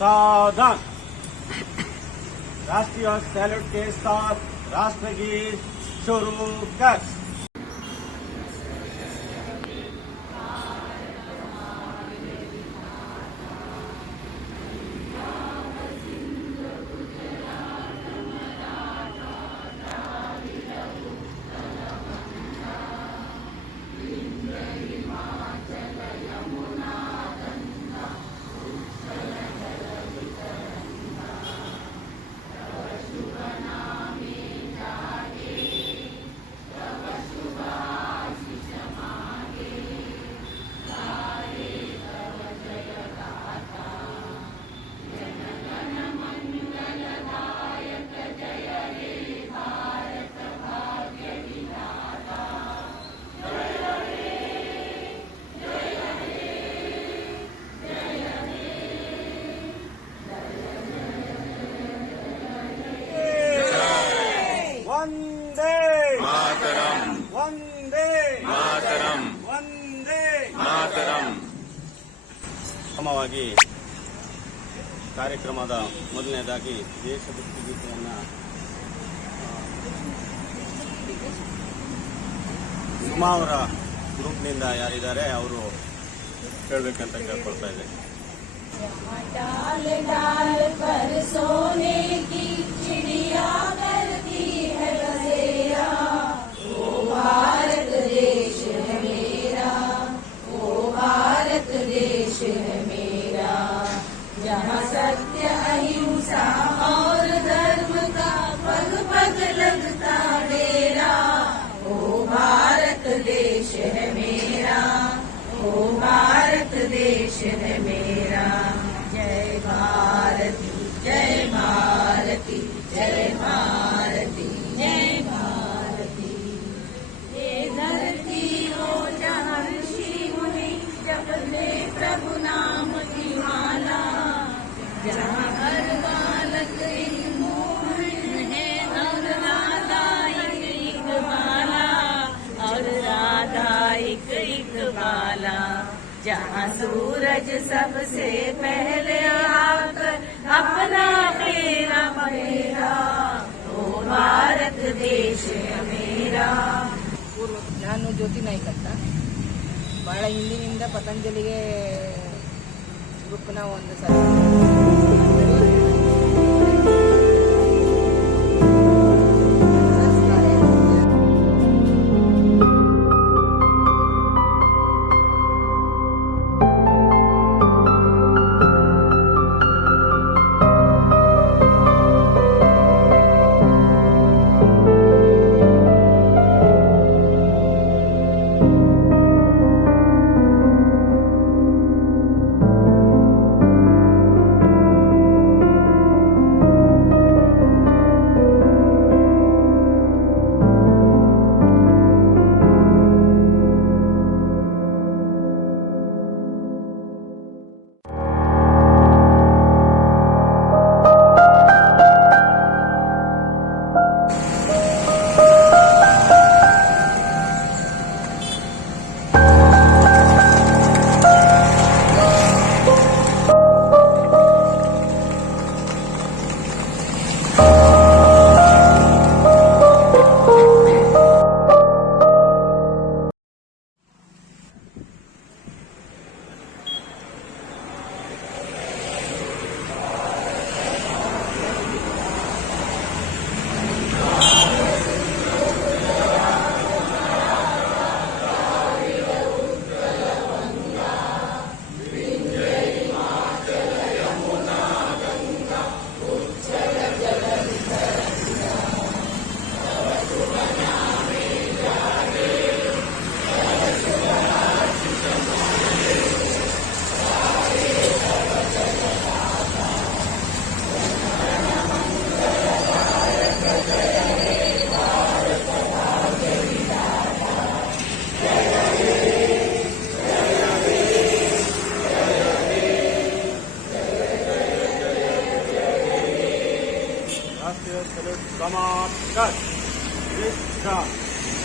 सावधान। राष्ट्रीय सैल्यूट के साथ राष्ट्रगीत शुरू कर। वंदे मातरम, वंदे मातरम, वंदे मातरम। ಕ್ರಮವಾಗಿ ಕಾರ್ಯಕ್ರಮದ ಮೊದಲನೇದಾಗಿ ದೇಶಭಕ್ತಿ ಗೀತೆಯನ್ನು ಸುಮಾ ಅವರ ಗ್ರೂಪ್ನಿಂದ ಯಾರಿದ್ದಾರೆ ಅವರು ಹೇಳಬೇಕಂತ ಕೇಳ್ಕೊಳ್ತಾ ಇದ್ದೇನೆ. डाल डाल पर सोने की चिड़िया करती है बसेरा, ओ भारत देश है मेरा, ओ भारत देश है मेरा, जहाँ सत्य अहिंसा और धर्म का पग पग लगता डेरा, ओ भारत देश है मेरा, ओ भारत देश है मेरा। जय भारती, जय भारती, जय भारती, जय भारती। ये धरती हो जहाँ ऋषि मुनि जपते प्रभु नाम की माला, जहाँ हर बालक एक मोहन है और राधा एक बाला, और राधा एक बाला, जहाँ सूरज सबसे पहले आकर अपना फेरा मेरा, ओ भारत देश मेरा। ನಾನು ಜ್ಯೋತಿ ನಾಯ್ಕ ಅಂತ ಭಾಳ ಹಿಂದಿನಿಂದ ಪತಂಜಲಿಗೆ ಗ್ರೂಪ್ನ ಒಂದು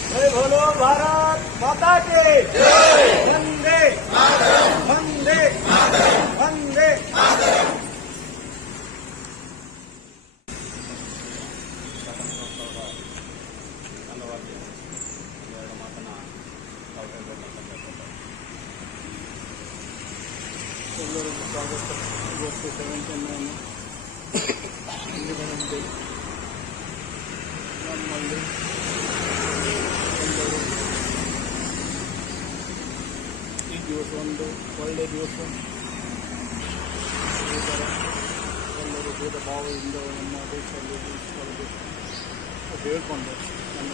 जय बोलो भारत माता की वंदे वंदे वंदे। ಎಲ್ಲರಿಗೂ ಸ್ವಾಗತ. ಇವತ್ತು 79 ಇಂಡಿಪೆಂಡೆನ್ಸ್ ಡೇ. ನಮ್ಮಲ್ಲಿ ಎಲ್ಲರೂ ಈ ದಿವಸ ಒಂದು ಒಳ್ಳೆಯ ದಿವಸ. ಈ ಥರ ಎಲ್ಲರೂ ಭೇದ ಭಾವದಿಂದ ನಮ್ಮ ದೇಶದಲ್ಲಿ ಉಳಿಸ್ಕೊಳ್ಬೇಕು ಅಂತ ಹೇಳ್ಕೊಂಡು ನನ್ನ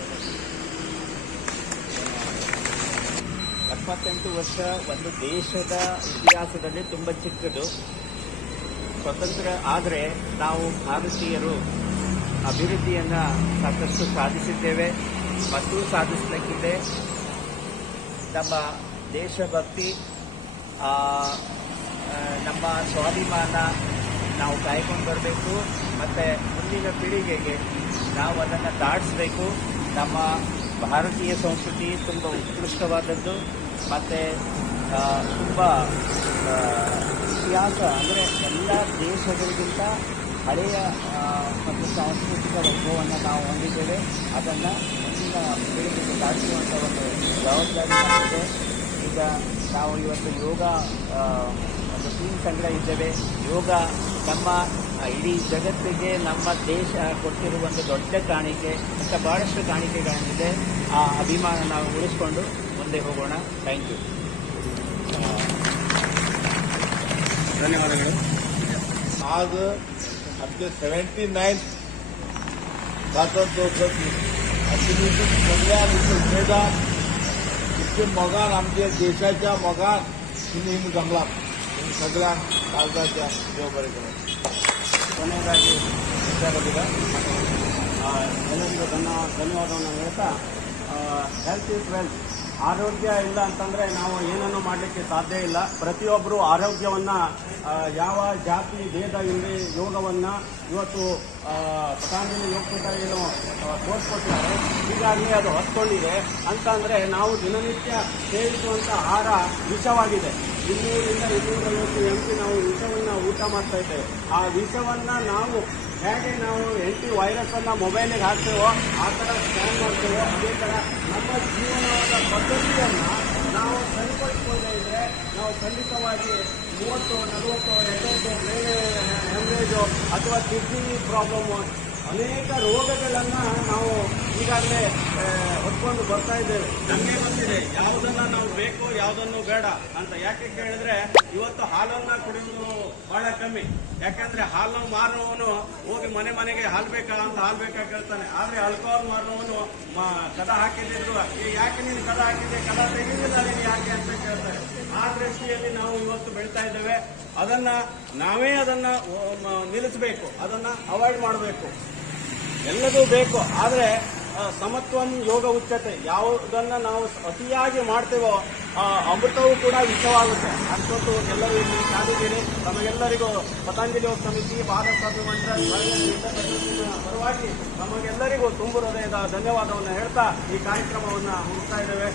78 ವರ್ಷ ಒಂದು ದೇಶದ ಇತಿಹಾಸದಲ್ಲಿ ತುಂಬ ಚಿಕ್ಕದು. ಸ್ವತಂತ್ರ ಆದರೆ ನಾವು ಭಾರತೀಯರು ಅಭಿವೃದ್ಧಿಯನ್ನು ಸಾಕಷ್ಟು ಸಾಧಿಸಿದ್ದೇವೆ ಮತ್ತು ಸಾಧಿಸಲಿಕ್ಕಿದೆ. ನಮ್ಮ ದೇಶಭಕ್ತಿ, ನಮ್ಮ ಸ್ವಾಭಿಮಾನ ನಾವು ಕಾಯ್ಕೊಂಡು ಬರಬೇಕು ಮತ್ತು ಮುಂದಿನ ಪೀಳಿಗೆಗೆ ನಾವು ಅದನ್ನು ದಾಟಿಸಬೇಕು. ನಮ್ಮ ಭಾರತೀಯ ಸಂಸ್ಕೃತಿ ತುಂಬ ಉತ್ಕೃಷ್ಟವಾದದ್ದು ಮತ್ತು ತುಂಬ ಇತಿಹಾಸ ಅಂದರೆ ಎಲ್ಲ ದೇಶಗಳಿಗಿಂತ ಹಳೆಯ ಮತ್ತು ಸಾಂಸ್ಕೃತಿಕ ವೈಭವವನ್ನು ನಾವು ಹೊಂದಿದ್ದೇವೆ. ಅದನ್ನು ಮುಂದಿನ ಪೀಳಿಗೆಗೆ ದಾಟಿಸುವಂಥ ಒಂದು ಜವಾಬ್ದಾರಿ ನಮಗಿದೆ. ಈಗ ನಾವು ಇವತ್ತು ಯೋಗ ಒಂದು ಟೀಮ್ ಸಂಗ್ರಹ ಇದ್ದೇವೆ. ಯೋಗ ನಮ್ಮ ಇಡೀ ಜಗತ್ತಿಗೆ ನಮ್ಮ ದೇಶ ಕೊಟ್ಟಿರುವ ಒಂದು ದೊಡ್ಡ ಕಾಣಿಕೆ ಮತ್ತು ಭಾಳಷ್ಟು ಕಾಣಿಕೆಗಳಿದೆ. ಆ ಅಭಿಮಾನ ನಾವು ಉಳಿಸ್ಕೊಂಡು ಮುಂದೆ ಹೋಗೋಣ. Thank you. ಧನ್ಯವಾದಗಳು. आज आमचे 79 स्वातंत्र्योत्सव अतिनिश्चित कल्याण मैदान इतके मोगान आमच्या देशाच्या मोगान हिंद जमला सगळ्या कागदाच्या देव बरे करा. ಕೊನೆಯದಾಗಿ ವಿಚಾರವಿಲ್ಲ. ಎಲ್ಲರಿಗೂ ಧನ್ಯವಾದವನ್ನು ಹೇಳ್ತಾ, ಹೆಲ್ತ್ ಈಸ್ ವೆಲ್ತ್. ಆರೋಗ್ಯ ಇಲ್ಲ ಅಂತಂದರೆ ನಾವು ಏನನ್ನು ಮಾಡಲಿಕ್ಕೆ ಸಾಧ್ಯ ಇಲ್ಲ. ಪ್ರತಿಯೊಬ್ಬರು ಆರೋಗ್ಯವನ್ನು ಯಾವ ಜಾತಿ ಭೇದ ಇಲ್ಲದೆ ಯೋಗವನ್ನು ಇವತ್ತು ಪತಂಜಲಿ ಯೋಗಪೀಠ ಏನು ತೋರಿಸ್ಕೊಟ್ಟಿದ್ದಾರೆ. ಹೀಗಾಗಿ ಅದು ಹೊತ್ಕೊಂಡಿದೆ ಅಂತಂದರೆ ನಾವು ದಿನನಿತ್ಯ ಸೇವಿಸುವಂಥ ಆಹಾರ ವಿಷವಾಗಿದೆ. 200-250 mg ನಾವು ವಿಷವನ್ನು ಊಟ ಮಾಡ್ತಾ ಇದ್ದೇವೆ. ಆ ವಿಷವನ್ನು ನಾವು ಹೇಗೆ ನಾವು ವೈರಸ್ಸನ್ನು ಮೊಬೈಲಿಗೆ ಹಾಕ್ತೇವೋ ಆ ಥರ ಸ್ಕ್ಯಾನ್ ಮಾಡ್ತೇವೋ, ಅದೇ ಥರ ನಮ್ಮ ಜೀವನದ ಪದ್ಧತಿಯನ್ನು ನಾವು ಸರಿಪಡಿಸಿಕೊಂಡೇ ಇದ್ದರೆ ನಾವು ಖಂಡಿತವಾಗಿ 30-40 ಮೇಲೆ ಹೆಮ್ರೇಜು ಅಥವಾ ಕಿಡ್ನಿ ಪ್ರಾಬ್ಲಮ್ಮು ಅನೇಕ ರೋಗಗಳನ್ನು ನಾವು ಈಗಾಗಲೇ ಹೊತ್ಕೊಂಡು ಬರ್ತಾ ಇದ್ದೇವೆ. ನಮಗೆ ಬಂದಿದೆ ಯಾವುದನ್ನು ನಾವು ಬೇಕು ಯಾವುದನ್ನು ಬೇಡ ಅಂತ. ಯಾಕೆ ಕೇಳಿದ್ರೆ ಇವತ್ತು ಹಾಲನ್ನು ಕುಡಿಯೋದು ಬಹಳ ಕಮ್ಮಿ. ಯಾಕಂದ್ರೆ ಹಾಲು ಮಾರುವವನು ಹೋಗಿ ಮನೆಗೆ ಹಾಲು ಬೇಕಾ ಅಂತ ಹಾಲು ಬೇಕಾ ಕೇಳ್ತಾನೆ. ಆದರೆ ಆಲ್ಕೋಹಾಲ್ ಮಾರುವವನು ಕದ ಹಾಕಿದ್ರು ಯಾಕೆ ನೀನು ಕದ ಹಾಕಿದೆ, ಕದ ತೆಗೆದಿಲ್ಲ ನೀನು ಯಾಕೆ ಅಂತ ಕೇಳ್ತಾರೆ. ಆ ದೃಷ್ಟಿಯಲ್ಲಿ ನಾವು ಇವತ್ತು ಬೆಳ್ತಾ ಇದ್ದೇವೆ. ನಾವೇ ಅದನ್ನ ನಿಲ್ಲಿಸಬೇಕು, ಅದನ್ನ ಅವಾಯ್ಡ್ ಮಾಡಬೇಕು. ಎಲ್ಲದೂ ಬೇಕು, ಆದರೆ ಸಮತ್ವಂ ಯೋಗ ಉಚ್ಯತೆ. ಯಾವುದನ್ನು ನಾವು ಅತಿಯಾಗಿ ಮಾಡ್ತೇವೋ ಅಮೃತವೂ ಕೂಡ ವಿಷವಾಗುತ್ತೆ. ಅಷ್ಟೊತ್ತು ಎಲ್ಲರೂ ಇಲ್ಲಿ ಕಾದಿದ್ದೀರಿ. ತಮಗೆಲ್ಲರಿಗೂ ಪತಂಜಲಿ ಯೋಗ ಸಮಿತಿ, ಭಾರತ ಸ್ವಾಭಿಮಾನ ಪರವಾಗಿ ತಮಗೆಲ್ಲರಿಗೂ ತುಂಬು ಹೃದಯದ ಧನ್ಯವಾದವನ್ನು ಹೇಳ್ತಾ ಈ ಕಾರ್ಯಕ್ರಮವನ್ನು ಮುಗಿಸ್ತಾ ಇದ್ದೇವೆ.